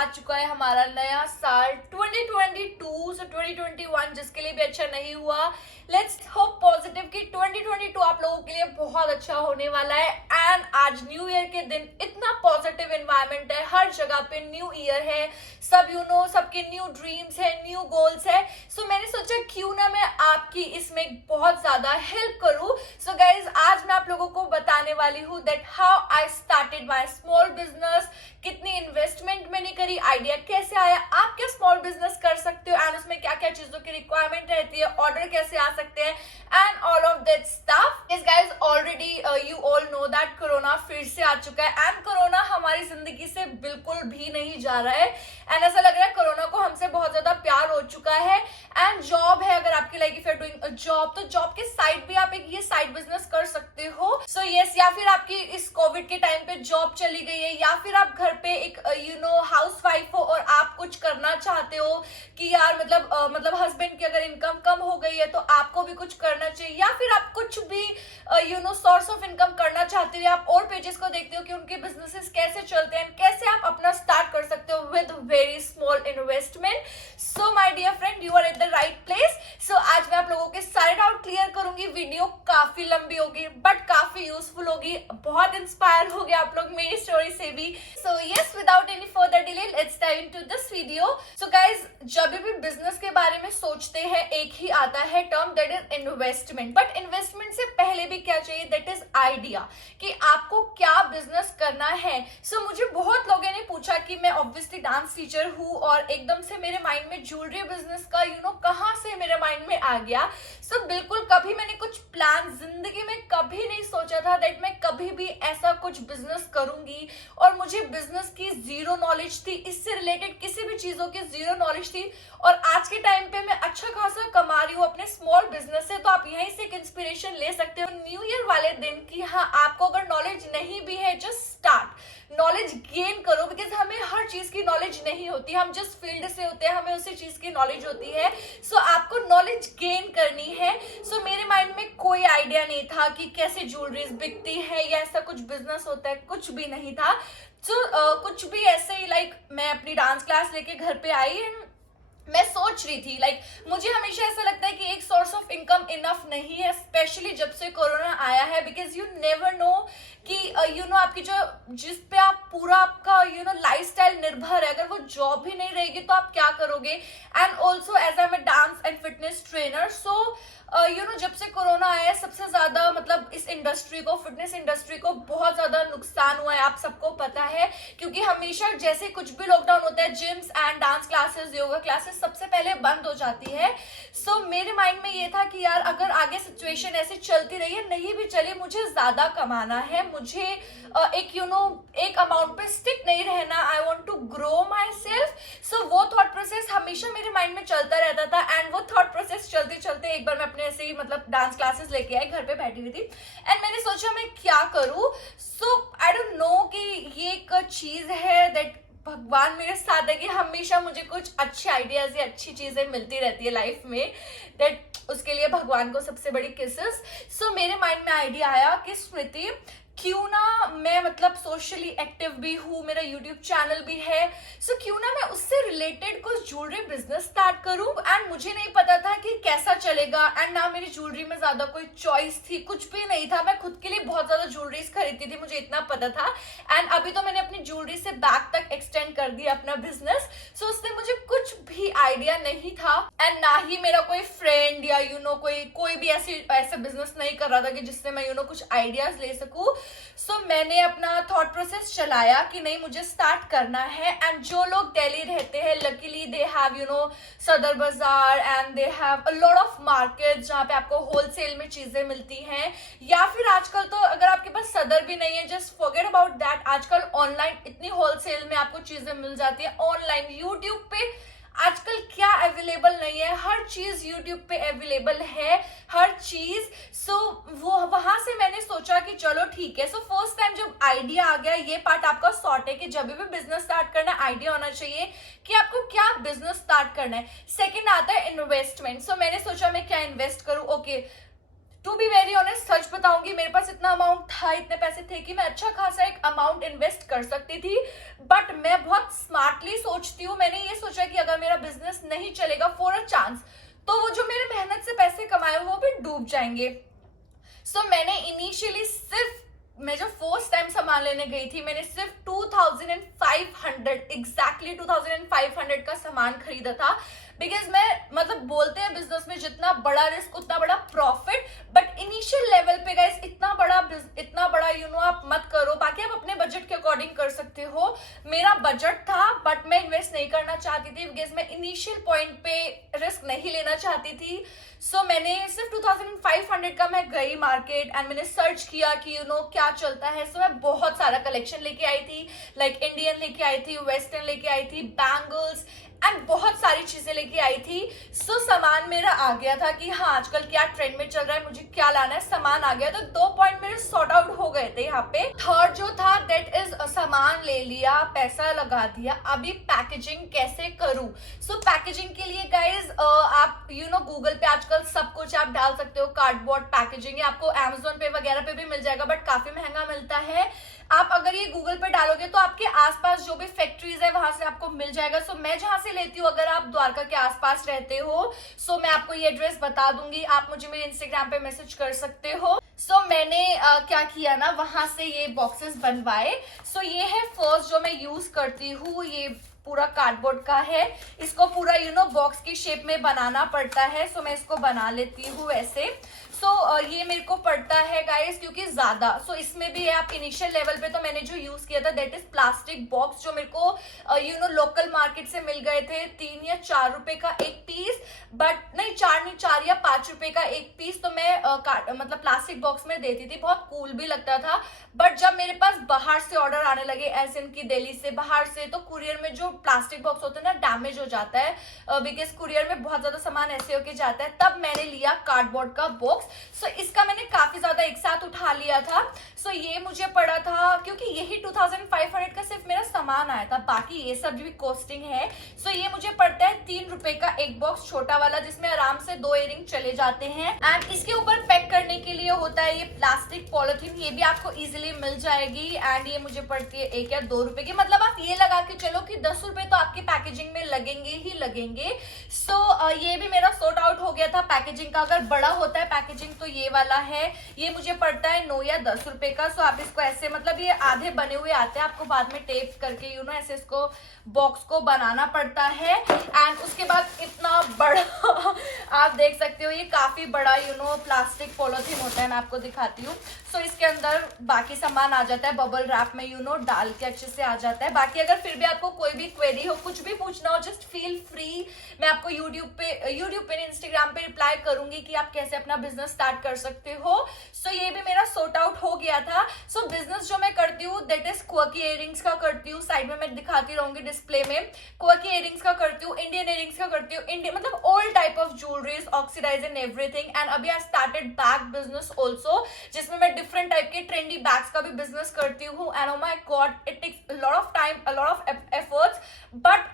आ चुका है हमारा नया साल 2022 सो 2021 जिसके लिए भी अच्छा नहीं हुआ, लेट्स होप पॉजिटिव कि 2022 आप लोगों के लिए बहुत अच्छा होने वाला है। एंड आज न्यू ईयर के दिन इतना पॉजिटिव एनवायरनमेंट है, हर जगह पे न्यू ईयर है, सब सबके न्यू ड्रीम्स है, न्यू गोल्स है। सो मैंने सोचा क्यों ना मैं आपकी इसमें बहुत ज्यादा हेल्प करूं। सो गाइज आज मैं आप लोगों को बताने वाली हूँ that how I started my small business, कितनी इन्वेस्टमेंट मैंने करी, आइडिया कैसे आया, आप क्या स्मॉल बिजनेस कर सकते हो एंड उसमें क्या क्या चीजों की रिक्वायरमेंट रहती है, ऑर्डर कैसे आ सकते हैं and all of that stuff. इस guys already you all know that corona फिर से आ चुका है एंड कोरोना हमारी जिंदगी से बिल्कुल भी नहीं जा रहा है एंड ऐसा लग रहा है कोरोना को हमसे बहुत ज्यादा प्यार हो चुका है। एंड जॉब है, अगर आपकी like if you are doing a job तो जॉब के साइड भी आप एक ये साइड बिजनेस कर सकते हो। सो यस, या फिर आपकी इस कोविड के टाइम पे जॉब चली गई है या फिर आप घर पे एक हाउस वाइफ हो और आप कुछ करना चाहते हो कि यार मतलब हस्बैंड की अगर इनकम कम हो गई है तो आपको भी कुछ करना चाहिए, या फिर आप कुछ भी सोर्स ऑफ इनकम करना चाहते हो, आप और पेजेस को देखते हो कि उनके बिजनेसेस कैसे चलते हैं, कैसे आप अपना स्टार्ट कर सकते हो with very small investment. So my dear friend, you are at the right place. So आज मैं आप लोगों के सारे डाउट क्लियर करूंगी। वीडियो काफी लंबी होगी बट काफी यूजफुल होगी, बहुत इंस्पायर हो गया आप लोग मेरी स्टोरी से भी। So yes, without any further delay let's dive into this video. So guys जब भी बिजनेस के बारे में सोचते हैं एक ही आता है term, that is investment. But investment से पहले भी क्या चाहिए, दैट इज आइडिया, कि आपको क्या बिजनेस करना है। सो मुझे बहुत लोगों ने पूछा कि मैं ऑब्वियसली डांस टीचर हूँ और एकदम से मेरे माइंड में ज्वेलरी बिजनेस का कहाँ से मेरे माइंड में आ गया। सो बिल्कुल कभी मैंने कुछ प्लान जिंदगी में कभी नहीं सोचा था दैट मैं कभी भी ऐसा कुछ बिजनेस करूंगी, और मुझे बिजनेस की जीरो नॉलेज थी, इससे रिलेटेड किसी भी चीजों की जीरो नॉलेज थी। और आज के टाइम पे मैं अच्छा खासा कमा रही हूँ अपने स्मॉल बिजनेस से, तो आप यहीं से एक इंस्पिरेशन ले सकते हो न्यू ईयर वाले दिन की। हाँ, आपको अगर नॉलेज नहीं भी है, जस्ट स्टार्ट, नॉलेज गेन करो, बिकॉज हमें हर चीज की नॉलेज नहीं होती, हम जिस फील्ड से होते हैं हमें उसी चीज की नॉलेज होती है। सो आपको नॉलेज गेन करनी है। सो मेरे माइंड में कोई आइडिया नहीं था कि कैसे ज्वेलरीज बिकती है या ऐसा कुछ बिजनेस होता है, कुछ भी नहीं था। कुछ भी ऐसे ही लाइक मैं अपनी डांस क्लास लेके घर पे आई, मैं सोच रही थी लाइक मुझे हमेशा ऐसा लगता है कि एक सोर्स ऑफ इनकम इनफ नहीं है, स्पेशली जब से कोरोना आया है, बिकॉज यू नेवर नो कि आपकी जिस पे आप पूरा आपका लाइफस्टाइल निर्भर है, अगर वो जॉब भी नहीं रहेगी तो आप क्या करोगे। And also as I am a dance and fitness trainer, so जब से कोरोना आया है सबसे ज्यादा मतलब इस इंडस्ट्री को, फिटनेस इंडस्ट्री को बहुत ज्यादा नुकसान हुआ है, आप सबको पता है, क्योंकि हमेशा जैसे कुछ भी लॉकडाउन होता है gyms and dance classes, yoga classes सबसे पहले बंद हो जाती है। सो मेरे माइंड में ये था कि यार अगर आगे सिचुएशन ऐसी चलती रही है, नहीं भी चले, मुझे ज्यादा कमाना है, मुझे एक अमाउंट पे स्टिक नहीं रहना, I want to grow myself. So वो थॉट प्रोसेस हमेशा मेरे माइंड में चलता रहता था एंड वो थॉट प्रोसेस चलते चलते एक बार मैं अपने ऐसे ही मतलब डांस क्लासेस लेके आई, घर पे बैठी हुई थी एंड मैंने सोचा मैं क्या करूं। सो आई डोंट नो कि ये एक चीज है दैट भगवान मेरे साथ है कि हमेशा मुझे कुछ अच्छे आइडियाज या अच्छी चीजें मिलती रहती है लाइफ में, दैट उसके लिए भगवान को सबसे बड़ी किसेस। सो मेरे माइंड में आइडिया आया कि स्मृति क्यों ना मैं मतलब सोशली एक्टिव भी हूँ, मेरा यूट्यूब चैनल भी है, सो क्यों ना मैं उससे रिलेटेड कुछ ज्वेलरी बिजनेस स्टार्ट करूँ। एंड मुझे नहीं पता था कि कैसा चलेगा एंड ना मेरी ज्वेलरी में ज्यादा कोई चॉइस थी, कुछ भी नहीं था, मैं खुद के लिए बहुत ज्यादा ज्वेलरीज खरीदती थी, मुझे इतना पता था। एंड अभी तो मैंने अपनी ज्वेलरी से बैग तक एक्सटेंड कर दिया अपना बिजनेस। सो उससे मुझे कुछ भी आइडिया नहीं था एंड ना ही मेरा कोई फ्रेंड या कोई भी ऐसे बिजनेस नहीं कर रहा था कि जिससे मैं कुछ आइडियाज ले सकूं। सो मैंने अपना थॉट प्रोसेस चलाया कि नहीं मुझे स्टार्ट करना है। एंड जो लोग दिल्ली रहते हैं, लकीली दे हैव सदर बाजार and they have a lot of market जहाँ पे आपको होलसेल में चीजें मिलती हैं, या फिर आजकल तो अगर आपके पास सदर भी नहीं है, जस्ट फॉरगेट अबाउट दैट, आजकल ऑनलाइन इतनी होलसेल में आपको चीजें मिल जाती है। ऑनलाइन यूट्यूब पे आजकल क्या अवेलेबल नहीं है, हर चीज यूट्यूब पे अवेलेबल है, हर चीज। सो वो वहां से मैंने सोचा कि चलो ठीक है। सो फर्स्ट टाइम जब आइडिया आ गया, ये पार्ट आपका सॉर्ट है कि जब भी बिजनेस स्टार्ट करना आइडिया होना चाहिए कि आपको क्या बिजनेस स्टार्ट करना है। सेकंड आता है इन्वेस्टमेंट। सो मैंने सोचा मैं क्या इन्वेस्ट करूं। Okay, to be very honest, सच बताऊंगी, मेरे पास इतना अमाउंट था, इतने पैसे थे कि मैं अच्छा खासा एक अमाउंट इन्वेस्ट कर सकती थी, बट मैं बहुत स्मार्टली सोचती हूँ। मैंने ये सोचा कि अगर मेरा बिजनेस नहीं चलेगा फॉर अ चांस, तो वो जो मेरे मेहनत से पैसे कमाए वो भी डूब जाएंगे। सो मैंने इनिशियली मैं जो फर्स्ट टाइम सामान लेने गई थी, मैंने सिर्फ 2500 एग्जैक्टली 2500 का सामान खरीदा था। बिकॉज मैं मतलब बोलते हैं बिजनेस में जितना बड़ा रिस्क उतना बड़ा प्रॉफिट, बट इनिशियल लेवल पे गाइस इतना बड़ा आप मत करो। बाकी आप अपने बजट के अकॉर्डिंग कर सकते हो। मेरा बजट था बट मैं इन्वेस्ट नहीं करना चाहती थी बिकॉज मैं इनिशियल पॉइंट पे रिस्क नहीं लेना चाहती थी। सो मैंने सिर्फ 2500 का मैं गई मार्केट एंड मैंने सर्च किया कि क्या चलता है। सो मैं बहुत सारा कलेक्शन लेके आई थी, लाइक इंडियन लेके आई थी, वेस्टर्न लेके आई थी, बैंगल्स एंड बहुत सारी चीजें लेके आई थी। सो सामान मेरा आ गया था कि हाँ आजकल क्या ट्रेंड में चल रहा है, मुझे क्या लाना है, सामान आ गया। तो 2 पॉइंट मेरे सॉर्ट आउट हो गए थे यहाँ पे। थर्ड जो था दैट इज सामान ले लिया, पैसा लगा दिया, अभी पैकेजिंग कैसे करूं। सो पैकेजिंग के लिए गाइज आप गूगल पे आजकल सब कुछ आप डाल सकते हो, कार्डबोर्ड पैकेजिंग, आपको अमेजोन पे वगैरह पे भी मिल जाएगा बट काफी महंगा मिलता है। आप अगर ये गूगल पे डालोगे तो आपके आसपास जो भी फैक्ट्रीज है वहां से आपको मिल जाएगा। सो मैं जहां से लेती हूँ, अगर आप द्वारका के आसपास रहते हो, सो मैं आपको ये एड्रेस बता दूंगी, आप मुझे मेरे इंस्टाग्राम पे मैसेज कर सकते हो। सो मैंने क्या किया ना, वहां से ये बॉक्सेस बनवाए। सो ये है फर्स्ट जो मैं यूज करती हूँ, ये पूरा कार्डबोर्ड का है। इसको पूरा बॉक्स की शेप में बनाना पड़ता है। सो मैं इसको बना लेती हूँ ऐसे। सो ये मेरे को पड़ता है गाइस क्योंकि ज्यादा। सो इसमें भी है, आप इनिशियल लेवल पे तो मैंने जो यूज किया था दैट इज प्लास्टिक बॉक्स, जो मेरे को लोकल मार्केट से मिल गए थे 3 या 4 रुपए का एक पीस, बट नहीं 4 या 5 रुपए का एक पीस। तो मैं मतलब प्लास्टिक बॉक्स में देती थी, बहुत कूल भी लगता था। बट जब मेरे पास बाहर से ऑर्डर आने लगे, एज इन की दिल्ली से बाहर से, तो कुरियर में जो प्लास्टिक बॉक्स होता है ना डैमेज हो जाता है बिकॉज कुरियर में बहुत ज्यादा सामान ऐसे होके जाता है। तब मैंने लिया कार्डबोर्ड का बॉक्स। सो इसका मैंने काफी ज्यादा एक साथ उठा लिया था। सो ये मुझे पड़ा था क्योंकि यही 2500 का सिर्फ मेरा सामान आया था, बाकी ये सब भी कॉस्टिंग है। सो ये मुझे पड़ता है 3 रुपए का एक बॉक्स, छोटा वाला, जिसमें आराम से 2 इयरिंग चले जाते हैं। एंड इसके ऊपर पैक करने के लिए होता है ये प्लास्टिक पॉलिथीन, ये भी आपको इजिली मिल जाएगी। एंड ये मुझे पड़ती है 1 या 2 रुपए की, मतलब आप ये लगा के चलो कि 10 रुपए तो आपकी पैकेजिंग में लगेंगे ही लगेंगे। सो ये भी मेरा सॉर्ट आउट हो गया था पैकेजिंग का। अगर बड़ा होता है पैकेजिंग तो ये वाला है, ये मुझे पड़ता है 9 या 10 रुपए का। सो आप इसको ऐसे, मतलब ये आधे बने हुए आते हैं, आपको बाद में टेप करके ऐसे इसको बॉक्स को बनाना पड़ता है। एंड उसके बाद इतना बड़ा आप देख सकते हो, ये काफी बड़ा प्लास्टिक पॉलिथीन होता है, मैं आपको दिखाती हूँ। सो इसके अंदर बाकी सामान आ जाता है, बबल रैप में डाल के अच्छे से आ जाता है। बाकी अगर फिर भी आपको कोई भी क्वेरी हो, कुछ भी पूछना हो, जस्ट फील फ्री, मैं आपको यूट्यूब पे इंस्टाग्राम पे रिप्लाई करूंगी कि आप कैसे अपना बिजनेस स्टार्ट कर सकते हो। सो ये भी मेरा सॉर्ट आउट हो गया था। सो बिजनेस जो मैं करती हूँ दैट इज क्वर्की इयरिंग्स का करती हूँ, साइड में मैं दिखाती रहूंगी डिस्प्ले में। क्वर्की इयरिंग्स का करती हूँ, इंडियन इयरिंग्स का करती हूँ, इंडियन मतलब all type of jewelleries, oxidize and everything. And अभी I started bag business also, जिसमें मैं डिफरेंट टाइप के ट्रेंडी बैग्स का भी बिजनेस करती हूँ। And oh my god, it takes lot of time, a lot of efforts, but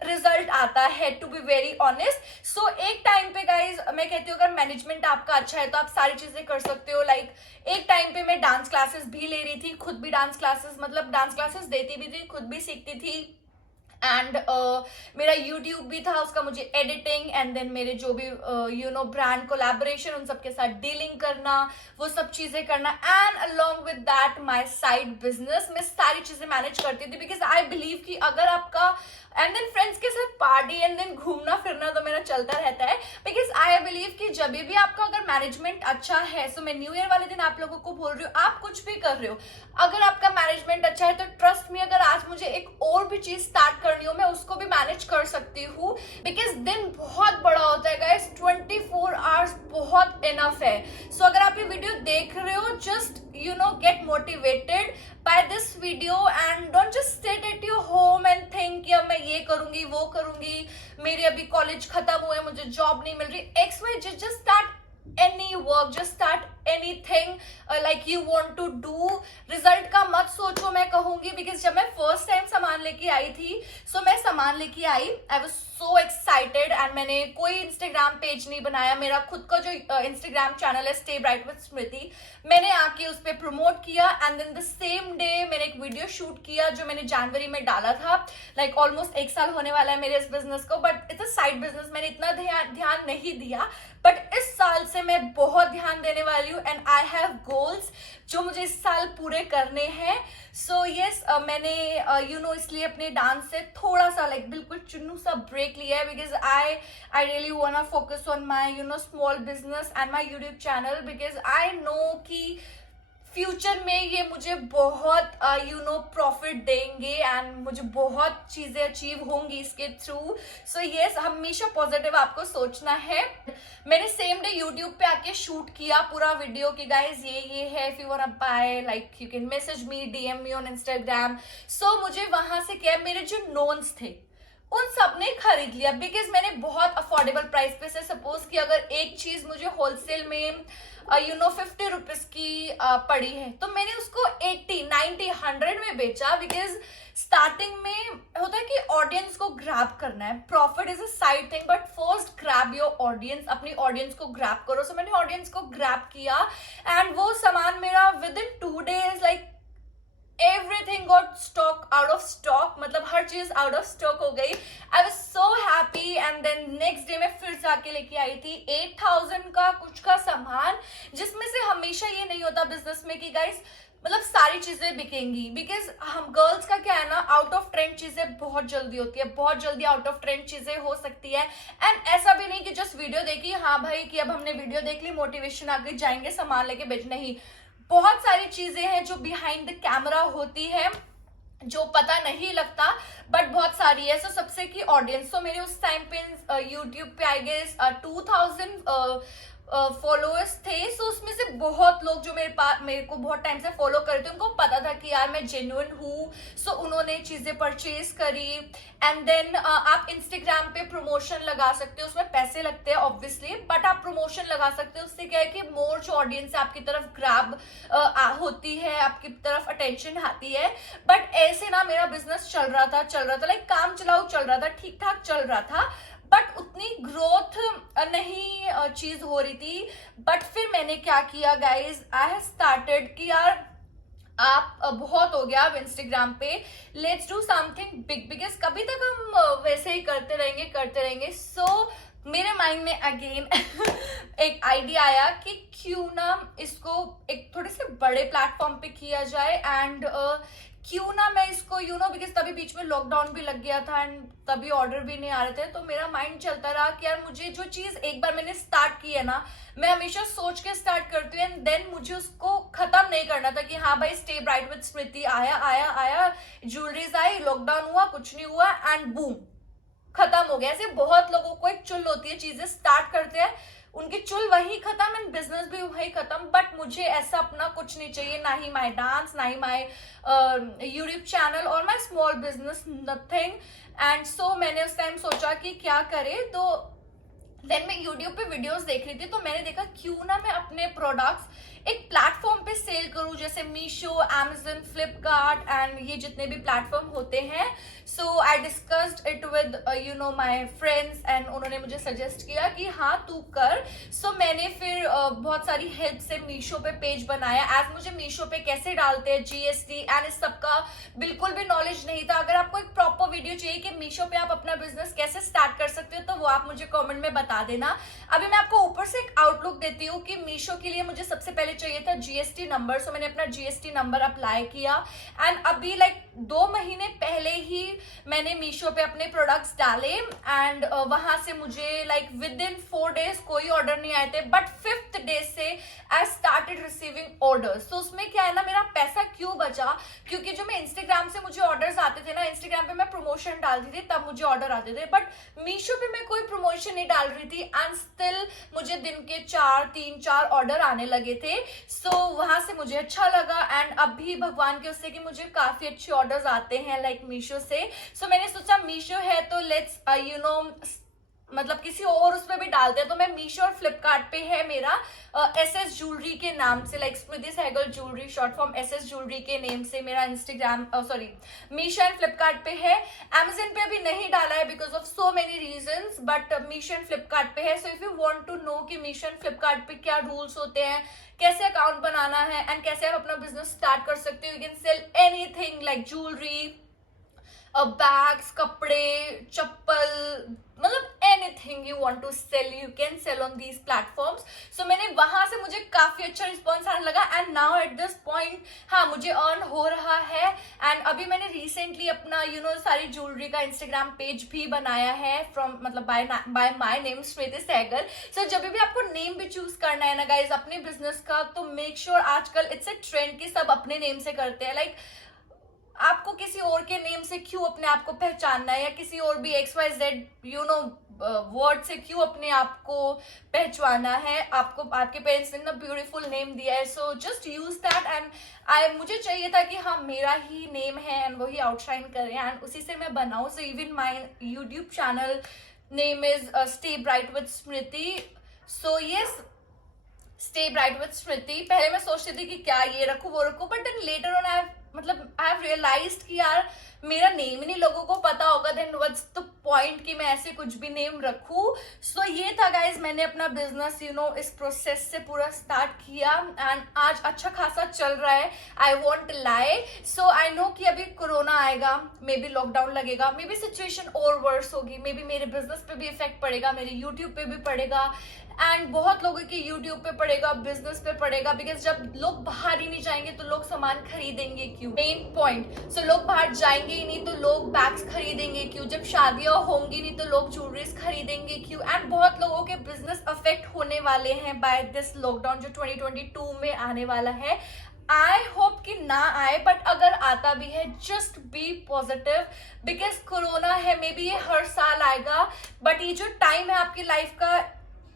result आता है, to be very honest. So एक टाइम पे गाइज मैं कहती हूँ, अगर मैनेजमेंट आपका अच्छा है तो आप सारी चीजें कर सकते हो। लाइक एक टाइम पे मैं डांस क्लासेस भी ले रही थी, खुद भी डांस क्लासेस देती भी थी, खुद भी सीखती थी। एंड मेरा यूट्यूब भी था, उसका मुझे एडिटिंग एंड देन मेरे जो भी ब्रांड कोलैबोरेशन, उन सबके साथ डीलिंग करना, वो सब चीजें करना। And along with that my side business, मैं सारी चीजें मैनेज करती थी बिकॉज आई बिलीव कि अगर आपका एंड देन फ्रेंड्स के साथ पार्टी एंड देन घूमना फिरना तो मेरा चलता रहता है। बिकॉज आई बिलीव कि जब भी आपका अगर मैनेजमेंट अच्छा है, सो मैं न्यू ईयर वाले दिन आप लोगों को बोल रही हूँ, आप कुछ भी कर रहे हो, अगर आपका मैनेजमेंट अच्छा है तो ट्रस्ट मी, अगर आज मुझे एक और भी चीज स्टार्ट करनी हो, मैं उसको भी मैनेज कर सकती हूँ। बिकॉज दिन बहुत बड़ा होता है गाइस, 24 आवर्स बहुत इनफ है। सो अगर आप ये वीडियो देख रहे हो, just get motivated by this video and don't just sit at your home and think कि अब मैं ये करूंगी वो करूंगी, मेरे अभी कॉलेज खत्म हुए, मुझे जॉब नहीं मिल रही, XYZ, just start any work, just start anything like you want to do. Result का मत सोचो मैं कहूंगी, बिकॉज जब मैं फर्स्ट टाइम सामान लेके आई थी, सो मैं सामान लेके आई, I was so excited, and मैंने कोई इंस्टाग्राम पेज नहीं बनाया, मेरा खुद का जो इंस्टाग्राम चैनल है स्टे ब्राइट विद स्मृति, मैंने आके उस पर प्रमोट किया, and then the same day मैंने एक वीडियो शूट किया जो मैंने जनवरी में डाला था। लाइक ऑलमोस्ट 1 साल होने वाला है मेरे इस बिजनेस को, but it's a side business, मैंने इतना ध्यान नहीं दिया, बट इस साल से मैं बहुत ध्यान देने वाली हूँ, एंड आई हैव गोल्स जो मुझे इस साल पूरे करने हैं। सो यस, मैंने इसलिए अपने डांस से थोड़ा सा लाइक बिल्कुल चुन्नू सा ब्रेक लिया है, because I really want to focus on my small business and my YouTube channel, because I know कि फ्यूचर में ये मुझे बहुत प्रॉफिट देंगे, एंड मुझे बहुत चीजें अचीव होंगी इसके थ्रू। सो यस, हमेशा पॉजिटिव आपको सोचना है। मैंने सेम डे यूट्यूब पे आके शूट किया पूरा वीडियो कि गाइज ये है, if you want to buy like you can message me, DM me on Instagram. So मुझे वहां से क्या, मेरे जो नोन्स थे उन सब ने खरीद लिया, बिकॉज मैंने बहुत अफोर्डेबल प्राइस पे से, सपोज कि अगर एक चीज मुझे होलसेल में 50 रुपीज की पड़ी है, तो मैंने उसको 80, 90, 100 में बेचा, बिकॉज स्टार्टिंग में होता है कि ऑडियंस को ग्रैब करना है, profit is a side thing, but first grab your audience, अपनी ऑडियंस को ग्रैब करो। सो मैंने ऑडियंस को ग्रैब किया, एंड वो सामान मेरा within 2 days like everything got stock out of stock, मतलब हर चीज आउट ऑफ स्टॉक हो गई। I was so happy, and then next day मैं फिर जाके लेके आई थी 8000 का कुछ का सामान, जिसमें से हमेशा ये नहीं होता बिजनेस में कि गाइस मतलब सारी चीजें बिकेंगी, बिकॉज हम गर्ल्स का क्या है ना, आउट ऑफ ट्रेंड चीजें बहुत जल्दी होती है, बहुत जल्दी आउट ऑफ ट्रेंड चीजें हो सकती है। एंड ऐसा भी नहीं कि जस्ट वीडियो देखी, हाँ भाई कि अब हमने वीडियो देख ली, मोटिवेशन आ गई, जाएंगे सामान लेके बेच, नहीं, बहुत सारी चीजें हैं जो बिहाइंड द कैमरा होती है, जो पता नहीं लगता, बट बहुत सारी है। सो सबसे की ऑडियंस, तो मेरे उस टाइम पे यूट्यूब पे आई गेस 2000 फॉलोअर्स थे। सो उसमें से बहुत लोग जो मेरे को बहुत टाइम से फॉलो करते, उनको पता था कि यार मैं जेन्युइन हूँ, सो उन्होंने चीजें परचेज करी। एंड देन आप इंस्टाग्राम पे प्रमोशन लगा सकते हो, उसमें पैसे लगते हैं ऑब्वियसली, बट आप प्रमोशन लगा सकते हो, उससे क्या है कि मोर जो ऑडियंस है आपकी तरफ ग्रैब होती है, आपकी तरफ अटेंशन आती है। बट ऐसे ना मेरा बिजनेस चल रहा था लाइक काम चलाऊ चल रहा था, ठीक ठाक चल रहा था, बट उतनी ग्रोथ नहीं चीज हो रही थी। बट फिर मैंने क्या किया गाइज, आई हैव स्टार्टेड कि यार आप बहुत हो गया अब इंस्टाग्राम पे, let's do something big, because कभी तक हम वैसे ही करते रहेंगे। सो मेरे माइंड में अगेन एक आइडिया आया कि क्यों ना इसको एक थोड़े से बड़े प्लेटफॉर्म पे किया जाए, एंड क्यों ना मैं इसको बिकॉज तभी बीच में लॉकडाउन भी लग गया था, एंड तभी ऑर्डर भी नहीं आ रहे थे, तो मेरा माइंड चलता रहा कि यार मुझे जो चीज एक बार मैंने स्टार्ट की है ना, मैं हमेशा सोच के स्टार्ट करती हूँ, एंड देन मुझे उसको खत्म नहीं करना था कि हाँ भाई स्टे ब्राइट विद स्मृति आया, ज्वेलरीज आई, लॉकडाउन हुआ, कुछ नहीं हुआ, एंड बूम खत्म हो गया। ऐसे बहुत लोगों को एक चुल होती है, चीजें स्टार्ट करते हैं, उनकी चुल वही खत्म एंड बिजनेस भी वही खत्म। बट मुझे ऐसा अपना कुछ नहीं चाहिए, ना ही माय डांस, ना ही माय यूट्यूब चैनल और my small business, nothing. And so मैंने उस टाइम सोचा कि क्या करे, तो देन मैं यूट्यूब पे वीडियोस देख रही थी, तो मैंने देखा क्यों ना मैं अपने प्रोडक्ट्स एक प्लेटफॉर्म पे सेल करूं, जैसे मीशो, अमेजन, फ्लिपकार्ट एंड ये जितने भी प्लेटफॉर्म होते हैं। So I discussed it with my friends, and उन्होंने मुझे सजेस्ट किया कि हाँ तू कर। सो मैंने फिर बहुत सारी हेल्प से मीशो पे पेज बनाया, एज मुझे मीशो पे कैसे डालते हैं जीएसटी एंड इस सब का बिल्कुल भी नॉलेज नहीं था। अगर आपको एक प्रॉपर वीडियो चाहिए कि मीशो पे आप अपना बिजनेस कैसे स्टार्ट कर सकते हो, तो वो आप मुझे कॉमेंट में बता देना। अभी मैं आपको ऊपर से एक आउटलुक देती हूँ कि मीशो के लिए मुझे सबसे पहले चाहिए था जीएसटी नंबर। सो मैंने अपना जीएसटी नंबर अप्लाई किया, एंड अभी लाइक 2 महीने पहले ही मैंने मीशो पे अपने प्रोडक्ट्स डाले, एंड वहां से मुझे लाइक विद इन 4 days कोई ऑर्डर नहीं आए थे, बट 5th डे से आई स्टार्टेड रिसीविंग ऑर्डर्स। तो उसमें क्या है ना, मेरा पैसा क्यों बचा, क्योंकि जो मैं इंस्टाग्राम से मुझे ऑर्डर्स आते थे ना, इंस्टाग्राम पे मैं प्रमोशन डालती थी तब मुझे ऑर्डर आते थे, बट मीशो पे मैं कोई प्रमोशन नहीं डाल रही थी, एंड स्टिल मुझे दिन के 3-4 ऑर्डर आने लगे थे। सो वहां से मुझे अच्छा लगा, एंड अभी भगवान के उससे कि मुझे काफी अच्छे ऑर्डर्स आते हैं लाइक मीशो से। सो मैंने सोचा मीशो है तो लेट्स मतलब किसी और उस पर भी डालते हैं, तो मैं मीशो और फ्लिपकार्ट पे है मेरा एसएस ज्वेलरी के नाम से, like Smriti Sehgal jewellery, short form SS jewellery के नेम से मेरा Instagram, sorry Meesho and Flipkart पे है। अमेजन पे अभी नहीं डाला है because of so many reasons, but Meesho and Flipkart पे है। So if you want to know कि मीशो एंड फ्लिपकार्ट पे क्या रूल्स होते हैं, कैसे अकाउंट बनाना है एंड कैसे आप अपना बिजनेस स्टार्ट कर सकते हो, you can sell anything like jewellery, bags, कपड़े, चप्पल, मतलब anything you want to sell you can sell on these platforms. So मैंने वहां से मुझे काफी अच्छा रिस्पॉन्स आने लगा and now at this point हाँ मुझे अर्न हो रहा है। एंड अभी मैंने रिसेंटली अपना सारी ज्वेलरी का इंस्टाग्राम पेज भी बनाया है फ्रॉम मतलब बाय माय नेम स्मृति सहगल। सो जब भी आपको नेम भी चूज करना है ना गाइज अपने बिजनेस का, तो मेक श्योर आजकल इट्स अ ट्रेंड कि सब अपने नेम से करते हैं। लाइक आपको किसी और के नेम से क्यों अपने आप को पहचानना है, या किसी और भी XYZ वर्ड से क्यों अपने आप को पहचाना है। आपको आपके पेरेंट्स ने इतना ब्यूटीफुल नेम दिया है, so just use that. And मुझे चाहिए था कि हाँ मेरा ही नेम है एंड वही आउटशाइन करे एंड उसी से मैं बनाऊं। So even my YouTube channel name is stay bright with Smriti. So yes, stay bright with Smriti. पहले मैं सोचती थी कि क्या ये रखूं वो रखूं, but then later on I have realised कि यार मेरा नेम ही नहीं लोगों को पता होगा, देन व्हाट्स द पॉइंट कि मैं ऐसे कुछ भी नेम रखूं। सो ये था गाइज, मैंने अपना बिजनेस इस प्रोसेस से पूरा स्टार्ट किया एंड आज अच्छा खासा चल रहा है। I want lie. So I know कि अभी कोरोना आएगा, मे बी लॉकडाउन लगेगा, मे बी सिचुएशन और वर्स होगी, मे बी मेरे बिजनेस पे भी इफेक्ट पड़ेगा, मेरे यूट्यूब पे भी पड़ेगा एंड बहुत लोगों के यूट्यूब पे पड़ेगा, बिजनेस पे पड़ेगा। बिकॉज जब लोग बाहर ही नहीं जाएंगे तो लोग सामान खरीदेंगे क्यों, मेन पॉइंट। सो लोग बाहर जाएंगे ही नहीं तो लोग बैग्स खरीदेंगे क्यों, जब शादियां होंगी नहीं तो लोग ज्वेलरीज खरीदेंगे क्यों। एंड बहुत लोगों के बिजनेस अफेक्ट होने वाले हैं बाय दिस लॉकडाउन जो 2022 में आने वाला है। आई होप कि ना आए, बट अगर आता भी है just be positive because corona है, मे बी ये हर साल आएगा, बट ये जो टाइम है आपकी लाइफ का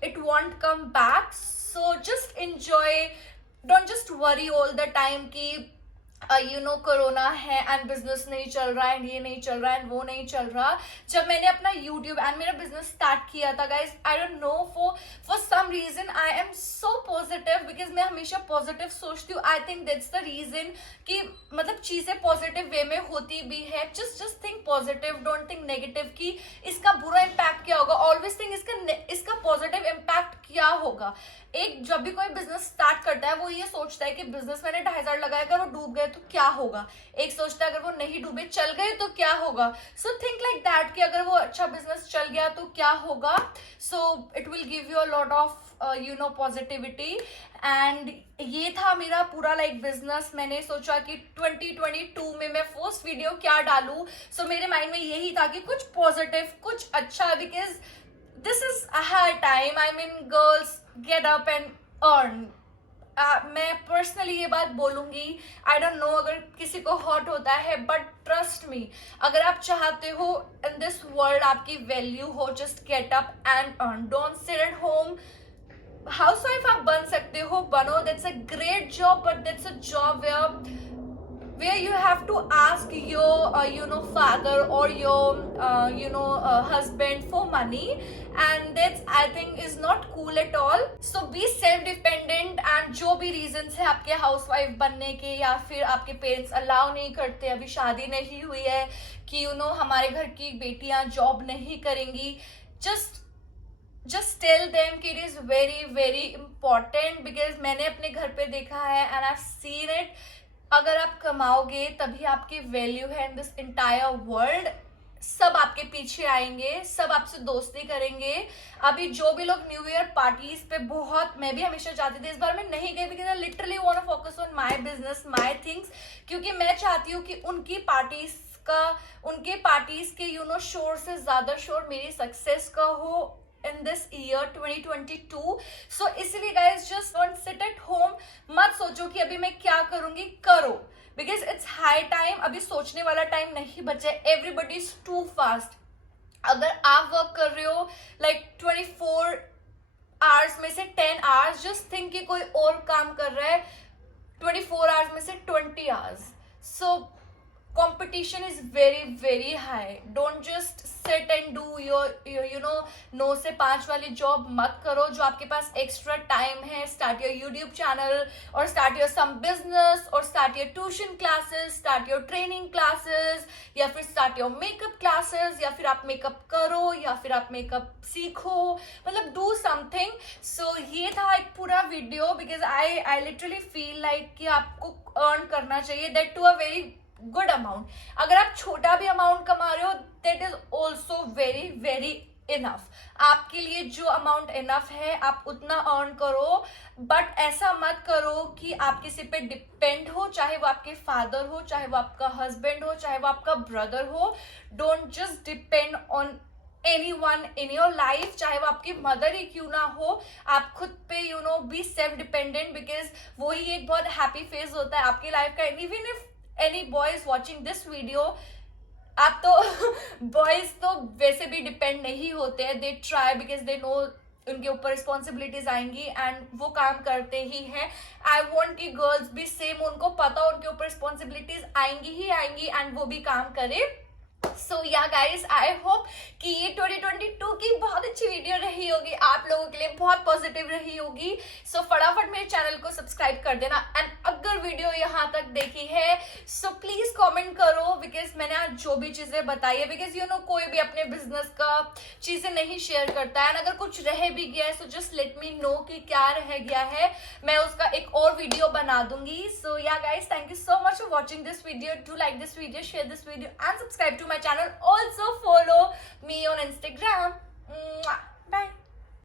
it won't come back. So just enjoy, don't just worry all the time कि कोरोना है एंड बिजनेस नहीं चल रहा है एंड ये नहीं चल रहा है एंड वो नहीं चल रहा। जब मैंने अपना यूट्यूब एंड मेरा बिजनेस स्टार्ट किया था guys, I don't know for some reason I am so positive because मैं हमेशा पॉजिटिव सोचती हूँ। I think that's the reason कि मतलब चीजें पॉजिटिव वे में होती भी है। Just think positive, don't think negative कि इसका बुरा इम्पैक्ट क्या होगा, ऑलवेज थिंक इसका पॉजिटिव इम्पैक्ट क्या होगा। एक जब भी कोई बिजनेस स्टार्ट करता है वो ये सोचता है कि बिजनेस मैंने 2,500 लगाया, अगर वो डूब गए तो क्या होगा। एक सोचता है अगर वो नहीं डूबे चल गए तो क्या होगा। सो थिंक लाइक दैट कि अगर वो अच्छा बिजनेस चल गया तो क्या होगा। So it will give you a lot of positivity. And ये था मेरा पूरा लाइक बिजनेस। मैंने सोचा कि 2022 में मैं फर्स्ट वीडियो क्या डालूं। सो मेरे माइंड में यही था कि कुछ पॉजिटिव, कुछ अच्छा, because this is a hard time. I mean girls get up and earn. मैं पर्सनली ये बात बोलूंगी, आई डोंट नो अगर किसी को हर्ट होता है, बट ट्रस्ट मी, अगर आप चाहते हो इन दिस वर्ल्ड आपकी वैल्यू हो, just get up and earn. Don't sit at home. Housewife आप बन सकते हो, बनो, that's a great job, but that's a job where you have to ask your father or your husband for money, and that's I think is not cool at all. So be self dependent, and जो भी reasons है आपके housewife बनने के या फिर आपके parents allow नहीं करते, अभी शादी नहीं हुई है कि हमारे घर की बेटियां जॉब नहीं करेंगी, just tell them कि it is very very important because मैंने अपने घर पे देखा है and I've seen it। अगर आप कमाओगे तभी आपकी वैल्यू है इन दिस इंटायर वर्ल्ड। सब आपके पीछे आएंगे, सब आपसे दोस्ती करेंगे। अभी जो भी लोग न्यू ईयर पार्टीज पे बहुत, मैं भी हमेशा जाती थी, इस बार मैं नहीं गई because I literally want to focus on my business, my things, क्योंकि मैं चाहती हूँ कि उनके पार्टीज के शोर से ज्यादा शोर मेरी सक्सेस का हो in this year 2022। so इसलिए guys just don't sit at home। मत सोचो कि अभी मैं क्या करूंगी, करो, because it's high time। अभी सोचने वाला टाइम नहीं बचा है। everybody is too fast। अगर आप वर्क कर रहे हो like 24 hours में से 10 hours, just think कि कोई और काम कर रहा है 24 hours में से 20 hours। so competition is very high. Don't just sit and do your 9 से 5 वाली जॉब मत करो जो आपके पास एक्स्ट्रा टाइम है. स्टार्ट योर यूट्यूब चैनल और स्टार्ट योर सम बिजनेस और start your tuition classes, start your training classes, या फिर स्टार्ट योर मेकअप क्लासेस, या फिर आप मेकअप करो, या फिर आप मेकअप सीखो, मतलब डू समथिंग. सो ये था एक पूरा video because I literally feel like कि आपको अर्न करना चाहिए, that too a very good amount. अगर आप छोटा भी अमाउंट कमा रहे हो that is also very enough. आपके लिए जो अमाउंट इनफ है आप उतना अर्न करो, बट ऐसा मत करो कि आप किसी पे डिपेंड हो, चाहे वो आपके फादर हो, चाहे वो आपका हस्बैंड हो, चाहे वो आपका ब्रदर हो. Don't just depend on anyone in your life, चाहे वो आपकी मदर ही क्यों ना हो. आप खुद पे बी सेल्फ डिपेंडेंट, बिकॉज वही एक बहुत हैप्पी फेज होता है आपकी लाइफ का. Even if any boys watching this video, आप तो बॉयज तो वैसे भी डिपेंड नहीं होते हैं. They try because they know उनके ऊपर रिस्पॉन्सिबिलिटीज आएंगी एंड वो काम करते ही हैं. आई वॉन्ट की गर्ल्स भी सेम, उनको पता उनके ऊपर रिस्पॉन्सिबिलिटीज आएंगी ही आएंगी एंड वो भी काम करे. सो या गाइज, आई होप कि ये 2022 की बहुत अच्छी वीडियो रही होगी, आप लोगों के लिए बहुत पॉजिटिव रही होगी. सो फटाफट मेरे चैनल को सब्सक्राइब कर देना. एंड अगर वीडियो यहाँ तक देखी है सो प्लीज कमेंट करो, बिकॉज मैंने आज जो भी चीजें बताई है, बिकॉज कोई भी अपने बिजनेस का चीजें नहीं शेयर करता है. एंड अगर कुछ रह भी गया है so just let me know कि क्या रह गया है, मैं उसका एक और वीडियो बना दूंगी. सो yeah guys, thank you so much for watching this video. Do like this video, share this video and subscribe to my channel. Also follow me on Instagram. Bye.